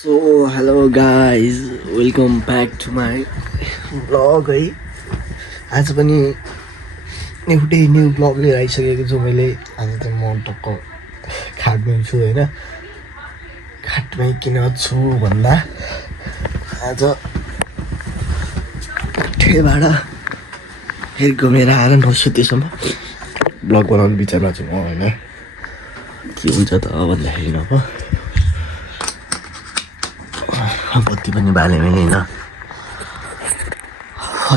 So hello guys welcome back to my blog है। आज पनि एउटै न्यू ब्लग लिएर आइसकेको छु मैले। आज त म टक्क खाटमै छु होइन। खाटमै किन छु भन्दा आज ठेबाट फेरि घुमेर आएर नसुतेसम्म ब्लग बनाउने विचारमा छु म होइन। के हुन्छ त भन्दाखेरि अब बत्ती पनि बालेँ होइन।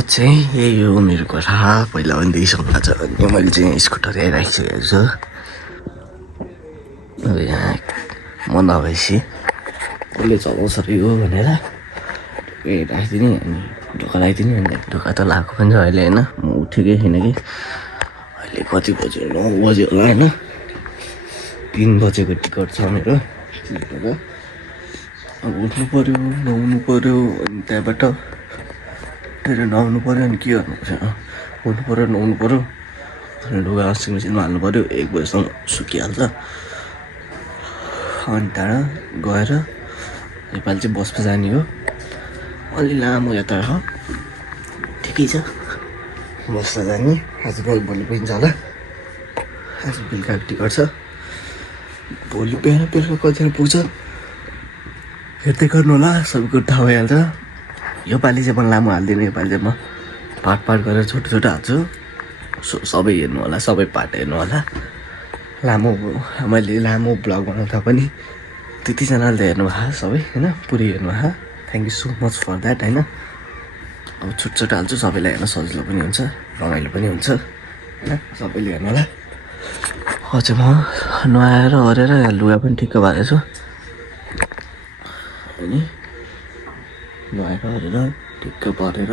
चाहिँ यही हो मेरो कुरा। पहिला पनि त्यही सपना छ अनि मैले चाहिँ स्कुटर यहाँ राखिसकेको छु। अब यहाँ म नभएपछि कसले चलाउँछ र यो भनेर राखिदिने अनि ढोका लगाइदिने। अनि ढोका त लगाएको पनि छ अहिले होइन। म उठेकै छैन कि अहिले कति बज्यो 9 बज्यो होला होइन। 3 बजेको टिकट छ मेरो। अब उठ्नु पऱ्यो नुहाउनु पऱ्यो अनि त्यहाँबाट फेरि नुहाउनु पऱ्यो अनि के गर्नु पऱ्यो उठ्नु पऱ्यो नुहाउनु पऱ्यो अनि लुगा वासिङ मेसिनमा हाल्नु पऱ्यो। 1 बजीसम्म सुकिहाल्छ। अनि त्यहाँबाट गएर नेपाल चाहिँ बसमा जाने हो। अलि लामो यात्रा हो ठिकै छ बसमा जाने। आज भोलि पनि होला। आज बेलुकाको टिकट छ। भोलि बिहान बेलुका कतिखेर पुग्छ हेर्दै गर्नु होला। सबैको थाहा भइहाल्छ। योपालि चाहिँ म लामो हाल्दिनँ। योपालि चाहिँ म पार्ट गरेर छोटो छोटो हाल्छु। सबै हेर्नु होला। सबै पार्ट हेर्नु होला। लामो मैले लामो ब्लग बनाउँदा पनि त्यतिजनाले त हेर्नु भएको सबै होइन। पुरै हेर्नु भएको। Thank you so much for that होइन। अब छोटो छोटो हाल्छु सबैलाई हेर्न सजिलो पनि हुन्छ रमाइलो पनि हुन्छ होइन। सबैले हेर्नु होला। अझै म नुहाएर ओरेर लुगा पनि ठिक्क भएको छु अनि नुहाएर ओरेर ठिक्क परेर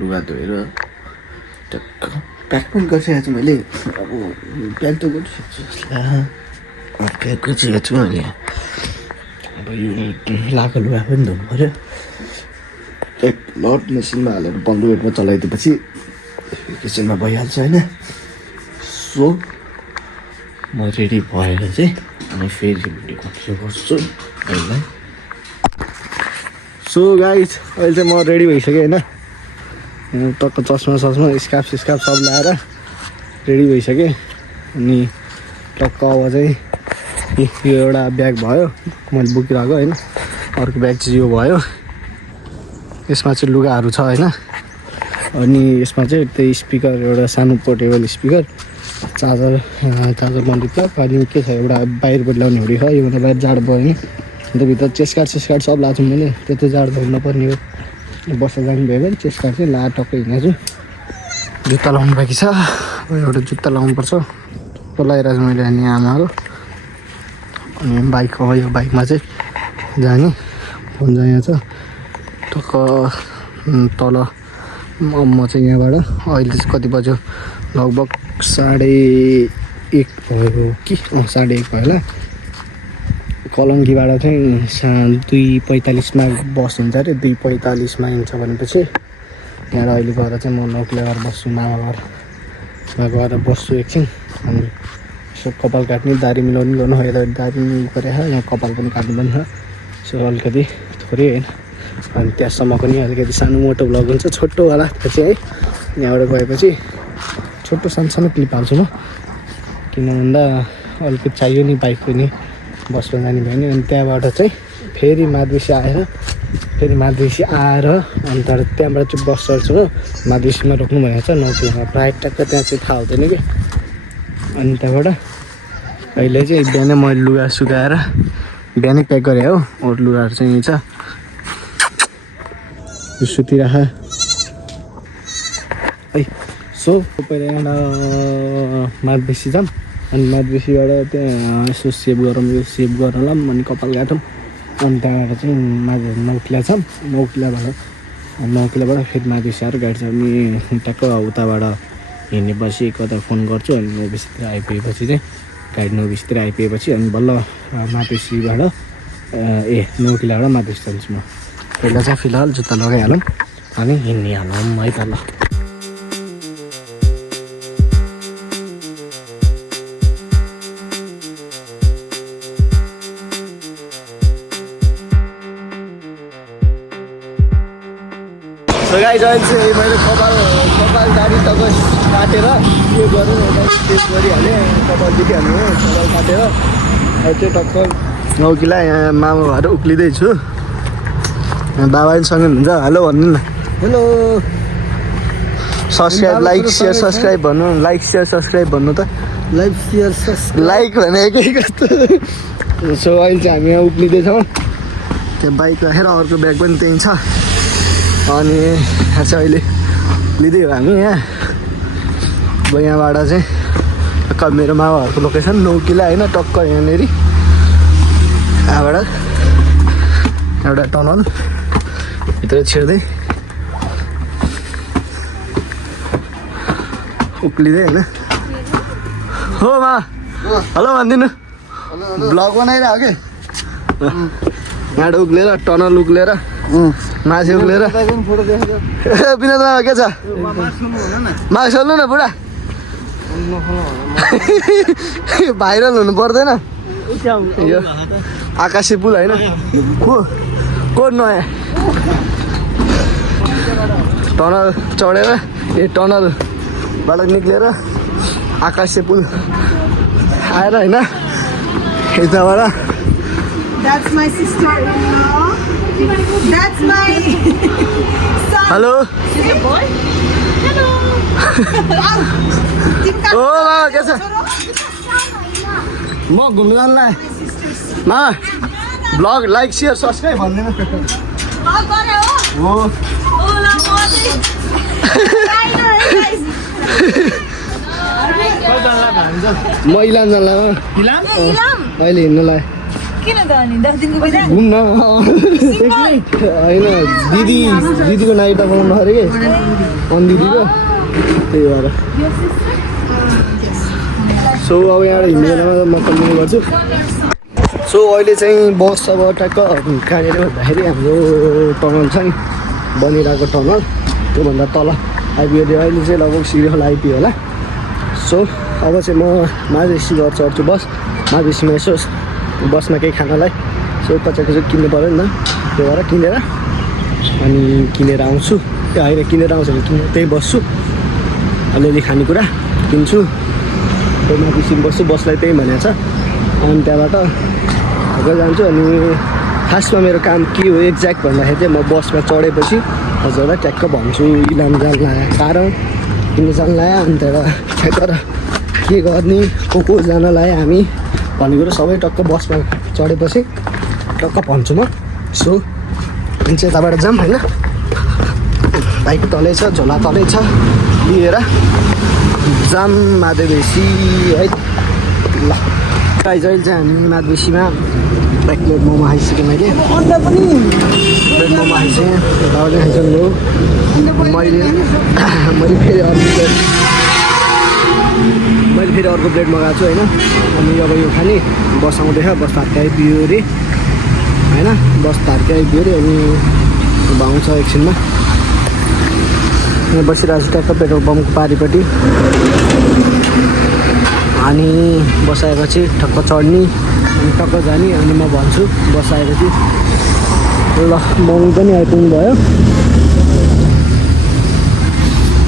लुगा धोएर टक्क प्याक पनि गरिसकेको छु मैले। अब प्याक त गरिसकेको छु प्याक गरिसकेको छु मैले। अब यो लगाएको लुगा पनि धुनु पऱ्यो। एक लट मेसिनमा हालेर बन्द वेटमा चलाइदिएपछि किचनमा भइहाल्छ होइन। सो म रेडी भएर चाहिँ अनि फेरि भिडियो कन्टिन्यू गर्छु अहिले। सो गाइज अहिले चाहिँ म रेडी भइसकेँ होइन। टक्क चस्मा स्कार्फ सब लगाएर रेडी भइसकेँ। अनि टक्क अब चाहिँ यो एउटा ब्याग भयो मैले बोकिरहेको होइन। अर्को ब्याग चाहिँ यो भयो। यसमा चाहिँ लुगाहरू छ होइन। अनि यसमा चाहिँ त्यही स्पिकर एउटा सानो पोर्टेबल स्पिकर चार्जर बन्दी प्लग अनि के छ एउटा बाहिरबाट ल्याउने हुडी छ। यो भन्दा बाहिर जाडो भयो नि अन्त भित्र चेस्ट कार्ड सब लाएको छु मैले। त्यस्तो जाडो त नपर्ने हो। बस्दा जानु भयो भने चेस्ट कार्ड चाहिँ ला टक्कै हिँडेको छु। जुत्ता लाउनु बाँकी छ। अब एउटा जुत्ता लाउनुपर्छ। त्यो लगाइरहेको छु मैले अनि आमाहरू अनि बाइक हो। यो बाइकमा चाहिँ जाने फोन चाहिँ यहाँ छ टक्क तल। म चाहिँ यहाँबाट अहिले चाहिँ कति बज्यो लगभग 1:30 भयो कि 1:30 भयो होला। कलङ्कीबाट चाहिँ 2:45मा बस हिँड्छ अरे। 2:45मा हिँड्छ भनेपछि यहाँ अहिले गएर चाहिँ म नौकले गएर बस्छु। मामा गएर बस्छु एकछिन अनि यसो कपाल काट्ने दाह्री मिलाउने गर्नु। यता दाह्री गरे यहाँ कपाल पनि काट्नु पनि छ यसो अलिकति थोरै होइन। अनि त्यहाँसम्मको नि अलिकति सानो मोटो भ्लग हुन्छ छोटोवाला त्यो चाहिँ है। यहाँबाट गएपछि छोटो सानो क्लिप हाल्छु म। किन भन्दा अलिकति चाहियो नि बाइक पनि बसमा जाने भयो नि। अनि त्यहाँबाट चाहिँ फेरि माधवेसी आएर अनि त्यहाँबाट चाहिँ बस चढ्छु म। माधवेसीमा रोक्नु भनेको छ नौकिलामा प्रायः ट्याक्क त्यहाँ चाहिँ थाहा हुँदैन कि। अनि त्यहाँबाट अहिले चाहिँ बिहानै मैले लुगा सुकाएर बिहानै प्याक गरेँ हो। अरू लुगाहरू चाहिँ यहीँ छ सुतिराख है। सो पहिला यहाँ माधवेसी जाऊँ अनि माधवेसीबाट त्यहाँ यसो सेभ गरौँ अनि कपाल काटौँ। अनि त्यहाँबाट चाहिँ नौकिला छौँ। नौकिलाबाट फेरि माधवेसी आएर गाडी चढ्ने ट्याक्क उताबाट हिँडेपछि कता फोन गर्छु। अनि 9 बजीतिर आइपुगेपछि चाहिँ गाडी 9 बजीतिर आइपुगेपछि अनि बल्ल माधवेसीबाट नौकिलाबाट माधवेसी जान्छु म। पहिला चाहिँ फिलहाल जुत्ता लगाइहालौँ अनि हिँडिहालौँ है त ल। सो गाइस अहिले चाहिँ मैले कपाल दाडी तक काटेर के गरेँ टेस्ट गरिहालेँ कपाल देखिहाल्नु हो कपाल काटेर अहिले चाहिँ टक्क 9 किला यहाँ मामा भएर उक्लिँदैछु बाबा सँगै हुन्छ हेलो भन्नु न hello subscribe like share subscribe भन्नु लाइक सेयर सब्सक्राइब भन्नु त लाइक सेयर सब्सक्राइब लाइक भनेको के कस्तो सो अहिले चाहिँ हामी यहाँ उक्लिँदैछौँ त्यो बाइक राखेर अर्को ब्याग पनि त्यहीँ छ अनि यहाँ चाहिँ अहिले लिँदै हो हामी यहाँ अब यहाँबाट चाहिँ टक्क मेरो मामाहरूको लोकेसन 9 किला होइन टक्क यहाँनिर यहाँबाट एउटा टनल भित्र छिर्दै उक्लिँदै होइन हो मा हेलो भनिदिनु ब्लग बनाइरहेको के यहाँबाट उक्लेर टनल उक्लेर मासु उक्लेर विनोद मामा के छ मासु सोल्नु न बुढा भाइरल हुनु पर्दैन यो आकाशे पुल होइन को नयाँ टनल चढेर ए टनलबाट निक्लेर आकाशे पुल आएर होइन यताबाट That's my sister-in-law. That's my son. Hello Is a boy? Hello. ओ मामा के छ म घुम्नु जानलाई मामा ब्लग लाइक सेयर सब्सक्राइब भनिदिनु हो म इलाम जानला अहिले हिँड्नुलाई किन त अनि 10 दिनको बिदा घुम्न होइन दिदीको नाइट बनाउनु अरे कि अनि दिदीको त्यही भएर सो अब यहाँबाट हिँड्ने बेलामा म कन्टिन्यू गर्छु सो अहिले चाहिँ बस अब टक्क कहाँनिर भन्दाखेरि हाम्रो टनल छ नि बनिरहेको टनल त्योभन्दा तल आइपुग्यो अहिले चाहिँ लगभग सिरियल आइपुग्यो होला सो अब चाहिँ म माझेसी घर चढ्छु बस माझेसीमा यसो बसमा केही खानालाई सो कचाकचो किन्नु पऱ्यो नि त त्यो भएर किनेर आउँछु त्यो होइन किनेर आउँछ भने त्यही बस्छु अलिअलि खानेकुरा किन्छु त्यो माथिसिम बस्छु बसलाई त्यही भनेको छ अनि त्यहाँबाट जान्छु अनि खासमा मेरो काम के हो एक्ज्याक्ट भन्दाखेरि चाहिँ म बसमा चढेपछि हजुरलाई ट्याक्क भन्छु इलाम जान लाग्यो कारण किन जान लाग्यो अनि त्यहाँबाट ठ्याक्क के गर्ने को जान लाग्यो हामी भन्ने कुरो सबै टक्क बसमा चढेपछि टक्क भन्छु म सो अनि चाहिँ यताबाट जाऊँ होइन बाइक तलै छ झोला तलै छ लिएर जाम माधवेसी है ल अहिले चाहिँ हामी माधवेसीमा 1 प्लेट मोमो खाइसकेँ मैले प्लेट मोमो खाइसकेँ दाउले खाइसक्नु मैले फेरि अर्को प्लेट मगाएको छु होइन अनि अब यो खाने बस आउँदैछ बस तार्के आइपुग्यो अरे होइन बस तार्के आइपुग्यो अरे अनि भाउँछ एकछिनमा यहाँ बसिरहेको छु टक्क पेट्रोल पम्पको पारिपट्टि अनि बस आएपछि ठक्क चढ्ने अनि टक्क जाने अनि म भन्छु बस आएपछि ल मोमो पनि आइपुग्नु भयो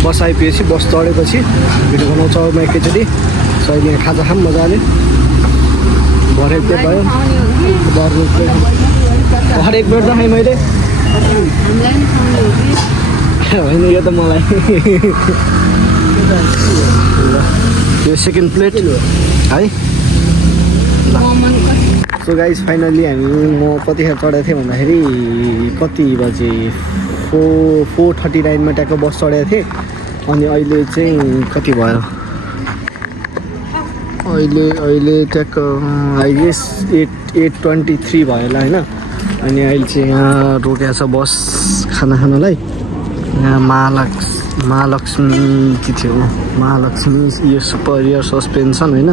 बस आइपुगेपछि बस चढेपछि भिडियो बनाउँछ म एकैचोटि अहिले यहाँ खाजा खाऊँ मजाले भरे प्लेट भयो हरेक प्लेट त खाएँ मैले होइन यो त मलाई यो सेकेन्ड प्लेट है सो गाइस फाइनल्ली हामी म कतिखेर चढेको थिएँ भन्दाखेरि कति बजे 4:39 ट्याक्क बस चढेको थिएँ अनि अहिले चाहिँ कति भयो अहिले ट्याक्क आई गेस 8:23 भयो होला होइन अनि अहिले चाहिँ यहाँ रोकेको छ बस खाना खानलाई यहाँ महालक्ष्मी के थियो महालक्ष्मी यो सुपरियर सस्पेन्सन होइन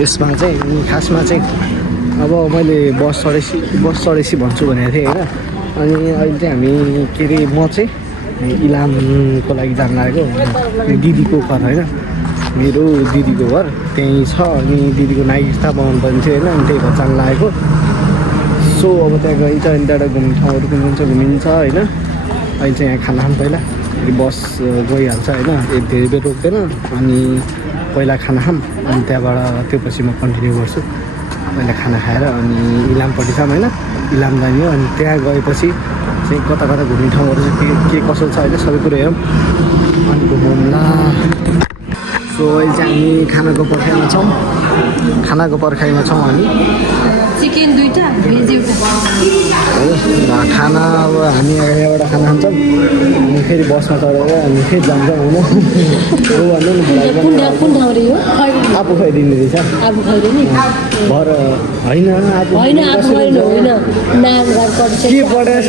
यसमा चाहिँ अनि खासमा चाहिँ अब मैले बस चढेसी भन्छु भनेको थिएँ होइन अनि अहिले चाहिँ हामी के अरे म चाहिँ इलामको लागि जान लागेको दिदीको घर होइन मेरो दिदीको घर त्यहीँ छ अनि दिदीको नाइस्ता बनाउनु पर्ने थियो होइन अनि त्यही भएर जान लागेको सो अब त्यहाँ गइन्छ अनि त्यहाँबाट घुम्ने ठाउँहरू घुमिन्छ होइन अहिले चाहिँ यहाँ खाना खाऊँ पहिला फेरि बस गइहाल्छ होइन धेरै बेर रोक्दैन अनि पहिला खाना खाऊँ अनि त्यहाँबाट त्यो पछि म कन्टिन्यू गर्छु पहिला खाना खाएर अनि इलामपट्टि जाऊँ होइन इलाम जाने हो अनि त्यहाँ गएपछि चाहिँ कता कता घुम्ने ठाउँहरू चाहिँ के कसो छ होइन सबै कुरो हेरौँ अनि घुमौँला सो अहिले चाहिँ हामी खानाको पर्खाइमा छौँ हामी चिकन 2टा भेज एउटा हो खाना अब हामी यहाँबाट खाना खान्छौँ अनि फेरि बसमा चढेर अनि फेरि जान्छौँ होइन कुन ठाउँ रे हो आफू खुवाइदिने रहेछ आफू खाइदिने भर होइन होइन आफू होइन नाम गर्छ के पढेछ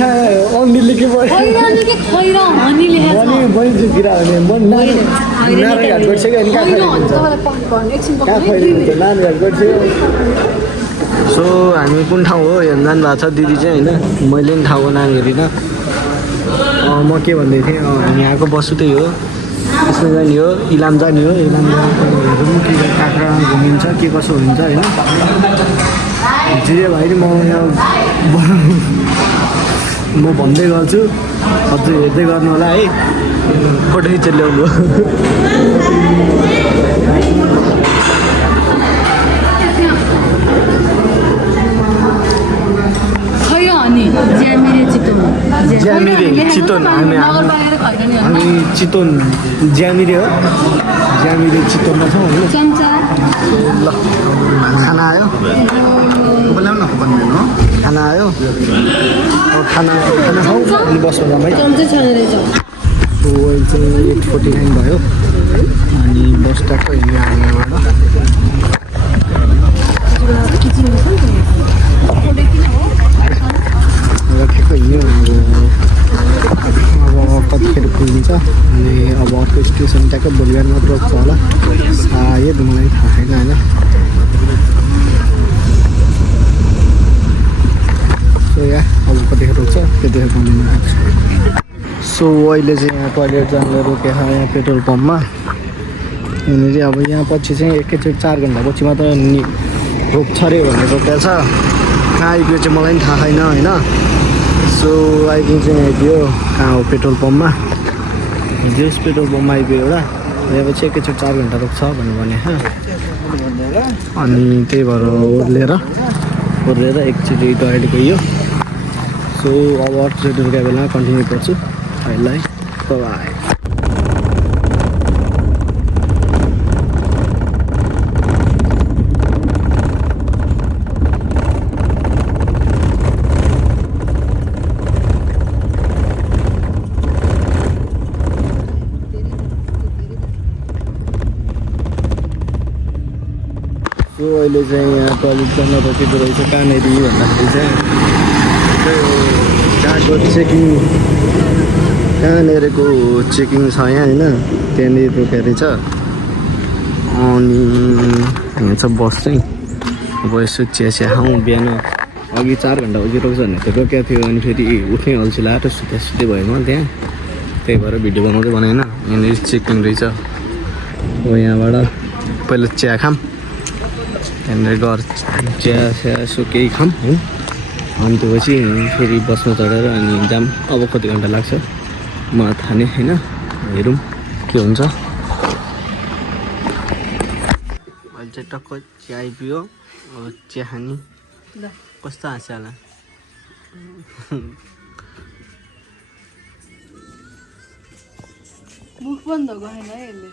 अनिलले के पढ्यो खैराले के खैरा हनी लेखेको छ बहिनी चुकिरा भने म नानीघाट गरिसक्यो अनि कहाँ खुवाइदिन्छ नानीघाट गरिसक्यो सो हामी कुन ठाउँ हो हेर्नु जानु भएको छ दिदी चाहिँ होइन मैले पनि ठाउँको नाम हेरिनँ म के भन्दै थिएँ हामी यहाँको बस्छु त्यही हो यसमा जाने हो इलाम जाने हो इलाम हेरौँ के काँक्रा घुमिन्छ के कसो हुन्छ होइन जे भए नि म यहाँ म भन्दै गर्छु अझै हेर्दै गर्नु होला है फोटो खिचेर ल्याउनु ज्यामिरे चितवन हामी चितवन ज्यामिरे हो ज्यामिरे चितवनमा छौँ होइन ल खाना आयो खाना आयो अब खाना खाउँ अनि बसमा जाऊँ है सो अहिले चाहिँ 8:49 भयो अनि बस ट्याक्क यहाँबाट ठ्याक्कै हिँड्यो अब कतिखेर पुगिन्छ अनि अब अर्को स्टेसन ट्याक्कै भोलि बिहान मात्र रोक्छ होला सायद मलाई थाहा छैन होइन सो यहाँ अब कतिखेर रोक्छ त्यतिखेर कन्टिन्यू गर्छ सो अहिले चाहिँ यहाँ टोइलेट जाँदा रोकेको छ यहाँ पेट्रोल पम्पमा यहाँनिर अब यहाँ पछि चाहिँ एकैचोटि 4 घन्टा पछि मात्र रोक्छ अरे भनेर रोकेको छ कहाँ आइपुग्यो चाहिँ मलाई पनि थाहा छैन होइन सो आइपुग्नु चाहिँ आइपुग्यो कहाँ हो पेट्रोल पम्पमा हिजोस् पेट्रोल पम्पमा आइपुग्यो एउटा त्यहाँपछि एकैचोटि 4 घन्टा रोक्छ भने अनि त्यही भएर ओर्लेर एकचोटि टोइलेट गयो सो अब अर्कोचोटि रोकेको बेलामा कन्टिन्यू गर्छु अहिले बाई सो अहिले चाहिँ यहाँ टोइलेट जान रोकेको रहेछ कहाँनिर भन्दाखेरि चाहिँ जहाँको चेकिङ कहाँनिरको चेकिङ छ यहाँ होइन त्यहाँनिर रोकेको रहेछ अनि यहाँ छ बस चाहिँ अब यसो चिया खाउँ बिहान अघि 4 घन्टा अघि रोक्छ भने त रोकेको थियो अनि फेरि उठ्नै अल्छी लाग्यो सुते भयो म त्यहाँ त्यही भएर भिडियो बनाउँदै बनाएन यहाँनिर चेकिङ रहेछ अब यहाँबाट पहिला चिया खाऊँ त्यहाँनिर घर चिया यसो केही खाऊँ हो अनि त्यो पछि फेरि बसमा चढेर अनि जाम अब कति घन्टा लाग्छ मलाई थाहा नै छैन हेरौँ के हुन्छ अहिले चाहिँ टक्क चिया आइपुग्यो अब चिया खाने कस्तो हाँस्यो होला मुख बन्द गरेन है यसले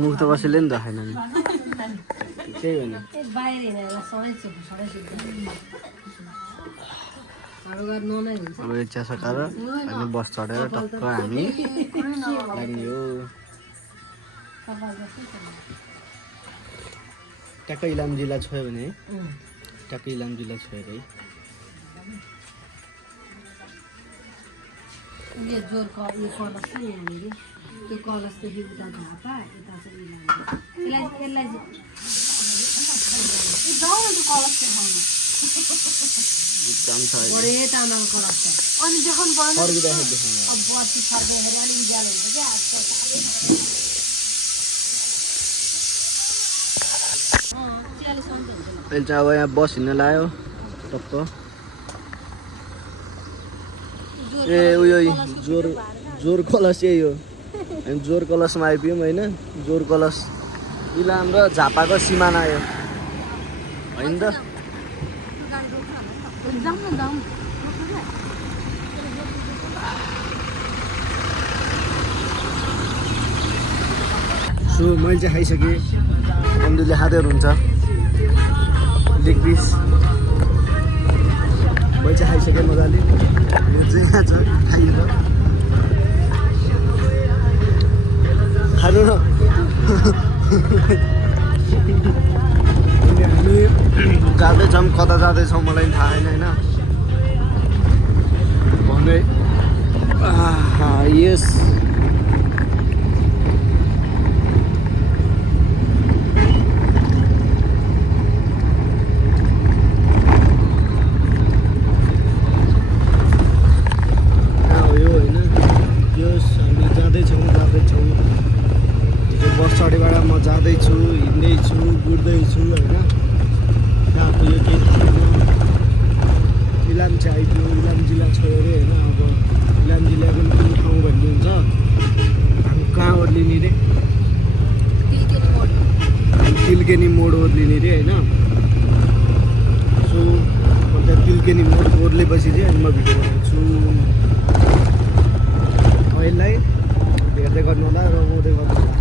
मुख त कसैले नि देखाएन नि त्यही हो नि बाहिर हिँडेर सधैँ अब चिया सकाएर अनि बस चढेर टक्क हामी लाग्ने हो ट्याक्क इलाम जिल्ला छोयो भने ट्याक्क इलाम जिल्ला छोयो है यो जोर यो कलस छ यहाँनिर त्यो कलसदेखि उता झापा यता चाहिँ यसलाई जाउँ न त्यो कलस देखाउनु बडे तामाको कलस छ अनि देखाउनु पर्यो अब बत्ती फर्केर अनि उज्यालो हुन्छ क्या अहिले चाहिँ अब यहाँ बस हिँड्न लाग्यो टक्क ए उयो जोर जोर कलश यही हो हामी जोर कलशमा आइपुग्यौँ होइन जोर कलश इलाम र झापाको सिमाना यो होइन त सो मैले चाहिँ खाइसकेँ अम्दुले खाँदैहरू हुन्छ लेग पिस मैले चाहिँ खाइसकेँ मजाले चाहिँ यहाँ छ खाइएर खानु न हामी जाँदैछौँ कता जाँदैछौँ मलाई पनि थाहा छैन होइन भने यस बस चढेबाट म जाँदैछु हिँड्दैछु बुढ्दैछु होइन कहाँ पुग्यो केही थाहा छैन इलाम चाहिँ आइपुग्यो इलाम जिल्ला छोयो अरे होइन अब इलाम जिल्ला पनि कुन ठाउँ भन्ने हुन्छ हामी कहाँ ओर्लिने रे तिलकेनी मोड ओर्लिने रे होइन सो म त्यहाँ तिलकेनी मोड ओर्लेपछि चाहिँ अनि म भिडियो बनाउँछु अहिले हेर्दै गर्नु होला रमाउँदै गर्नु होला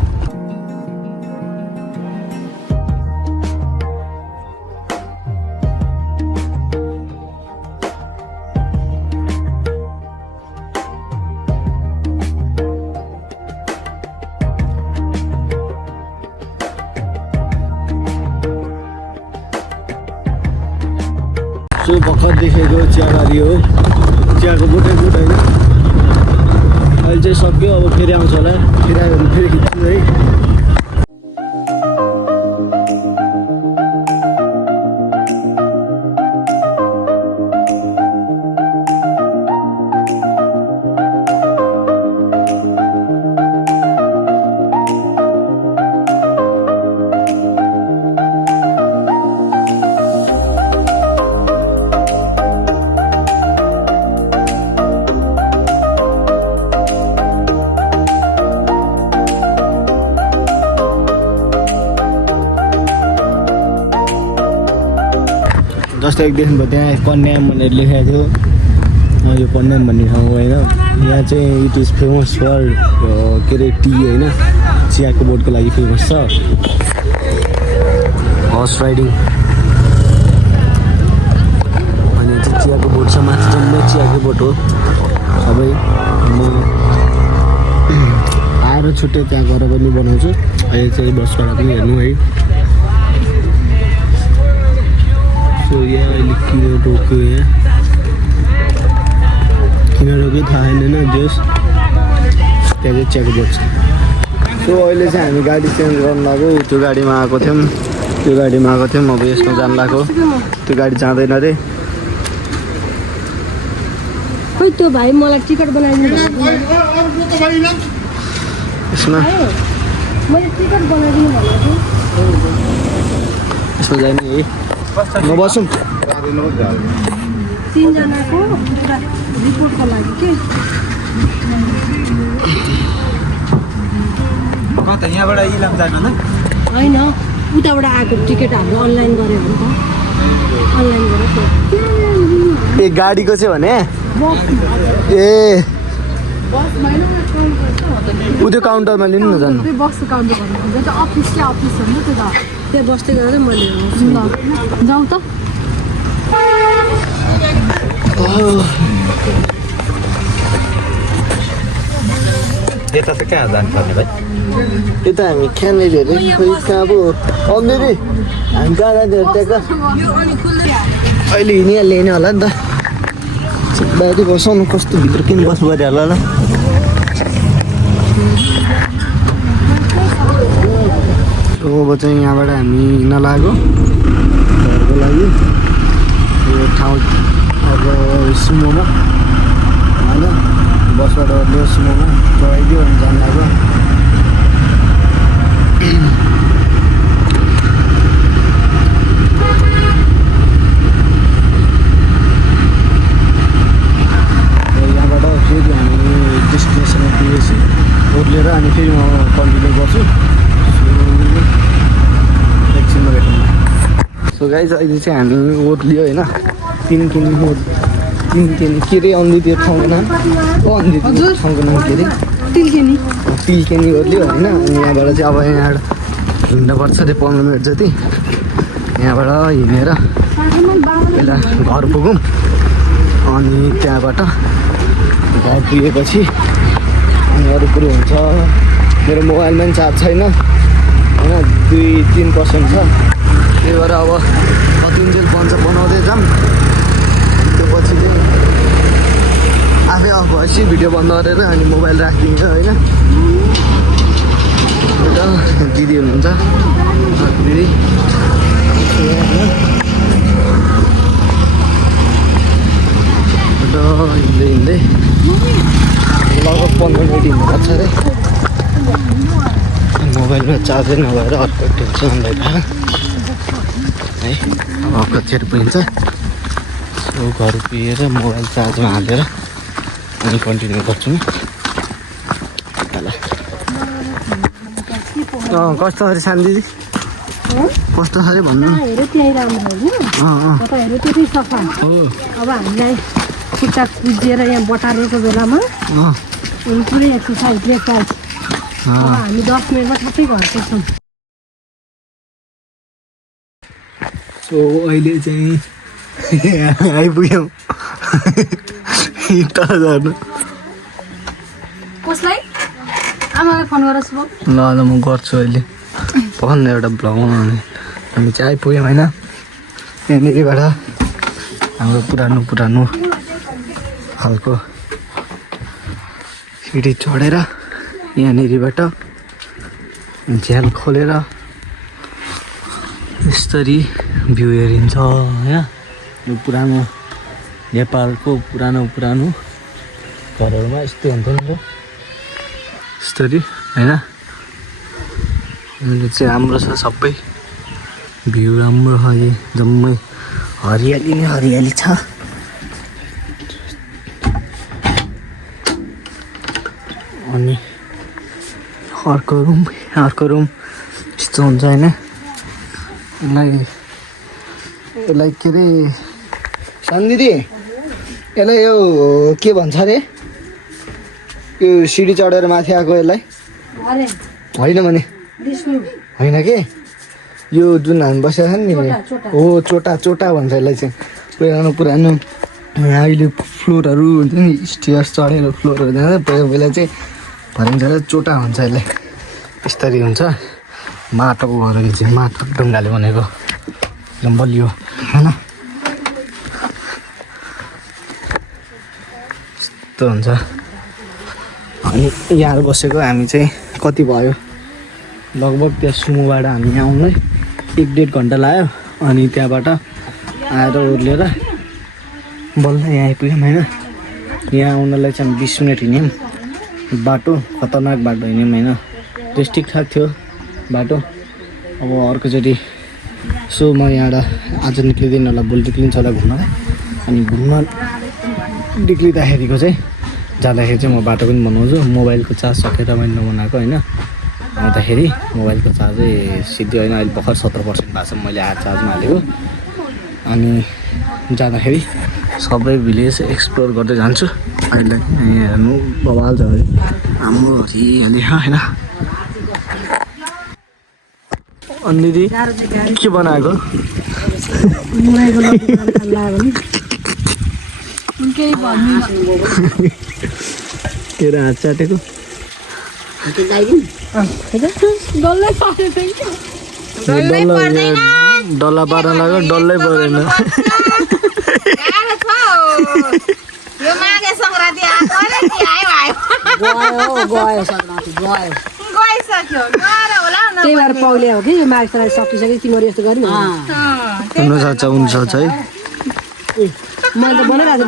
सो भर्खर देखेको चियाबारी हो चियाको बोटै बोट होइन अहिले चाहिँ सक्यो अब फेरि आउँछ होला फेरि आयो भने फेरि खिच्छु है जस्तो एकदेखि भयो त्यहाँ कन्याम भनेर लेखेको थियो यो कन्याम भन्ने ठाउँ होइन यहाँ चाहिँ इट इज फेमस फर के अरे टी होइन चियाको बोटको लागि फेमस छ हर्स राइडिङ अनि चाहिँ चियाको बोट छ माथि जम्मै चियाको बोट हो सबै म आएर छुट्टै त्यहाँ गएर पनि बनाउँछु अहिले चाहिँ बसबाट पनि हेर्नु है सो यहाँ अहिले किन रोक्यो यहाँ किन रोक्यो थाहा छैन जस त्यहाँ चाहिँ चेक बोट छ सो अहिले चाहिँ हामी गाडी चेन्ज गर्नु लाग्यो त्यो गाडीमा आएको थियौँ त्यो गाडीमा आएको थियौँ अब यसमा जानु लाग्यो त्यो गाडी जाँदैन अरे खोइ त्यो भाइ मलाई टिकट बनाइदिनु यसमा मैले टिकट बनाइदिनु भनेको यसमा जाने है म बसौँ तिनजनाको रिपोर्टको लागि के कता यहाँबाट इलाम जानु न होइन उताबाट आएको टिकट हाम्रो अनलाइन गऱ्यो भने त अनलाइन गरेको ए गाडीको चाहिँ भने ए ऊ त्यो काउन्टरमा लिनु न जानु बसको काउन्टर भन्नुहुन्छ त्यो अफिस हो नि त त्यो बस्दै गरेर मैले जाउँ त यता त कहाँ जानुपर्ने भाइ यता हामी कहाँनिर हेऱ्यो खोइ कहाँ अब अग्निरी हामी कहाँ जाँदै त्यहाँ अहिले हिँडिहाल्ने होइन होला नि त बाहिर बसाउनु कस्तो भित्र किन बस्नु परिहाल्ला ल अब चाहिँ यहाँबाट हामी हिँड्न लाग्यो घरको लागि यो ठाउँ अब सुमोमा होइन बसबाट ल्यायो सुमोमा चढाइदियो अनि जानु लाग्यो यहाँबाट अनि फेरि म कन्टिन्यू गर्छु एकछिनमा भेटौँ। सो गाइज अहिले चाहिँ हामी ओर्लियो होइन 3 किमी के अरे अन्ली त्यो ठाउँको नाम अन्ली त्यो ठाउँको नाम के अरे तिलकेनी ओर्लियो होइन। अनि यहाँबाट चाहिँ अब यहाँबाट हिँड्नुपर्छ त्यो 15 मिनट जति। यहाँबाट हिँडेर पहिला घर पुगौँ अनि त्यहाँबाट घर पुगेपछि अनि अरू कुरो हुन्छ। मेरो मोबाइलमा पनि चार्ज छैन होइन 2-3% छ। त्यही भएर अब कतिन्जेल बन्छ बनाउँदै जाऊँ। त्यो पछि चाहिँ आफै अफ भएपछि भिडियो बन्द गरेर अनि मोबाइल राखिदिन्छ होइन। दिदी हुनुहुन्छ दिदी हिँड्दै लगभग 15 मिनट हिँड्नुपर्छ अरे। मोबाइलमा चार्जै नभएर अर्को टेन्सन भइरहेको है। अब कतिहरू पुगिन्छ। सो घर पुगेर मोबाइल चार्जमा हालेर अनि कन्टिन्यू गर्छु म। कस्तो अरे सानो दिदी कस्तो अरे भन्नु। अब हामीलाई खुट्टा कुदिएर यहाँ बटारेको बेलामा पुरै एक्सर्साइज ब्रेकफास्ट अब हामी 10 मिनटमा ठ्याक्कै घर पुग्छौँ। सो अहिले चाहिँ आइपुग्यौँ तल झर्नु। कसलाई आमालाई फोन गरेर सुब ल म गर्छु अहिले पखन एउटा भ्लग बनाउने। हामी चाहिँ आइपुग्यौँ होइन। यहाँनिरबाट हाम्रो पुरानो खालको सिडी चढेर यहाँनिरबाट झ्याल खोलेर यसरी भ्यू हेरिन्छ होइन। यो पुरानो नेपालको पुरानो घरहरूमा यस्तो हुन्थ्यो नि त यसरी होइन। यो चाहिँ राम्रो छ सबै भ्यू राम्रो छ। यो जम्मै हरियाली नै हरियाली छ। अनि अर्को रुम यस्तो हुन्छ होइन। यसलाई के अरे सानो दिदी यसलाई यो के भन्छ अरे यो सिडी चढेर माथि आएको यसलाई होइन भने होइन के यो जुन हामी बसेको छ नि हो चोटा भन्छ यसलाई चाहिँ। पुरानो अहिले फ्लोरहरू हुन्छ नि स्टेयर्स चढेर फ्लोरहरू जाँदा पहिला चाहिँ भनिन्छ चोटा हुन्छ यसलाई। यस्तरी हुन्छ माटोको घरहरू चाहिँ माटो ढुङ्गाले बनेको एकदम बलियो होइन। यस्तो हुन्छ। अनि यहाँ बसेको हामी चाहिँ कति भयो लगभग त्यहाँ सुमोबाट हामी आउनै 1-1.5 घन्टा लाग्यो। अनि त्यहाँबाट आएर ओर्लेर बल्ल यहाँ आइपुग्यौँ होइन। यहाँ आउनलाई चाहिँ 20 मिनट हिँड्यौँ। बाटो खतरनाक बाटो हिँड्यौँ होइन। त्यस ठिकठाक थियो बाटो। अब अर्कोचोटि सो म यहाँबाट आज निक्लिँदैन होला भोलि निक्लिन्छ होला घुम्नलाई। अनि घुम्न निक्लिँदाखेरिको चाहिँ जाँदाखेरि चाहिँ म बाटो पनि बनाउँछु। मोबाइलको चार्ज सकेर मैले नबनाएको होइन। आउँदाखेरि मोबाइलको चार्जै सिद्धि होइन अहिले भर्खर 17% भएको छ। मैले आएर चार्जमा हालेको। अनि जाँदाखेरि सबै भिलेज एक्सप्लोर गर्दै जान्छु। अहिले हेर्नु बवाल छ अरे हाम्रो हरियाली होइन। अनि दिदी के बनाएको के हात चाटेको डल्ला पार्न लाग्यो डल्लै परेन। त्यही भएर पौले हो कि यो माघ सराई सकिसक्यो तिमीहरू यस्तो गर्नु हुनसक्छ है। मैले त बनाइरहेको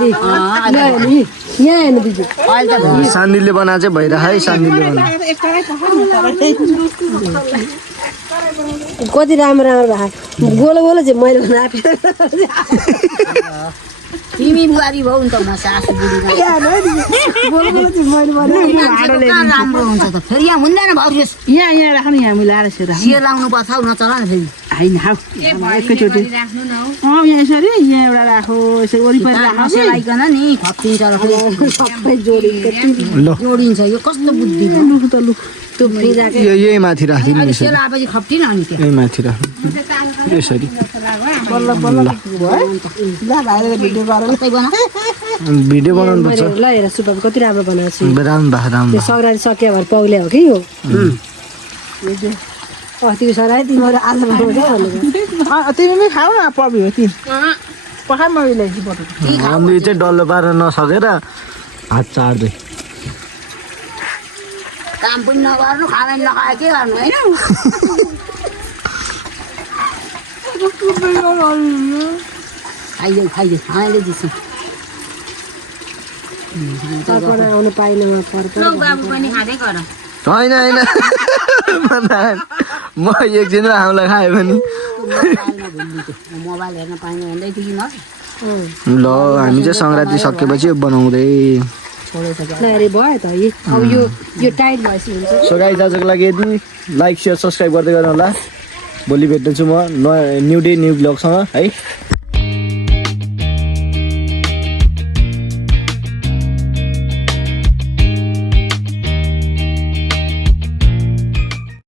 थिएँ यहाँ हेर्नु दिदी सान्दिले बना चाहिँ भइरहेको है। सान्दिले बना कति राम्रो भएको गोलो चाहिँ मैले बनाएको तिमी बुहारी भौ नि त म सासु बुढी राम्रो हुन्छ त फेरि यहाँ हुँदैन भरियोस् यहाँ राख्नु यहाँ मिलाएर यसो राख्नु सियो लाउनु पर्छ हौ नचला न फेरि होइन हौ एकैचोटि यहाँ यसरी यहाँ एउटा राखो यसरी वरिपरि राख्नु नसेलाइकन नि खप्टिन्छ र फेरि सबै जोडिन्छ ल जोडिन्छ यो कस्तो बुद्धि हो लु त लु त्यो फ्रिजाकै यही माथि राखिदिनु अहिले यसरी सेलाएपछि खप्टिन अनि त्यो यही माथि राख्नु यसरी बल्ल बल्ल भयो ल भाइले भिडियो गरेर कतै बना भिडियो बनाउनु पर्छ ल हेर सुब्बाबु कति राम्रो बनाएको छु राम्रो भएको राम्रो त्यो सग्रारी सक्यो भने पौले हो कि यो अस्तिको सराई तिमीहरू आज बनाउँछ भनेको तिमी पनि खाऊ न पबी हो ती पखा म ल्याइदिन्छु बटु हामीले चाहिँ डल्लो पारेर नसकेर हात चाड्दै काम पनि नगर्नु खाना पनि नखाए के गर्नु होइन खाइदेऊ खाइदेऊ खानाले दिन्छु तर्पण आउनु पाइनँ म फर्क बाबु पनि खाँदै गर होइन होइन म एकछिनमा हामीलाई खायो भने मोबाइल हेर्न पाइने भन्दै थियो कि ल हामी चाहिँ सङ्क्रान्ति सकेपछि बनाउँदै अरे भयो त अब यो टाइट भएपछि हुन्छ सो गाइस आजको लागि यति लाइक सेयर सब्सक्राइब गर्दै गर्नु होला भोलि भेट्दैछु म न्यू डे न्यू ब्लगसँग है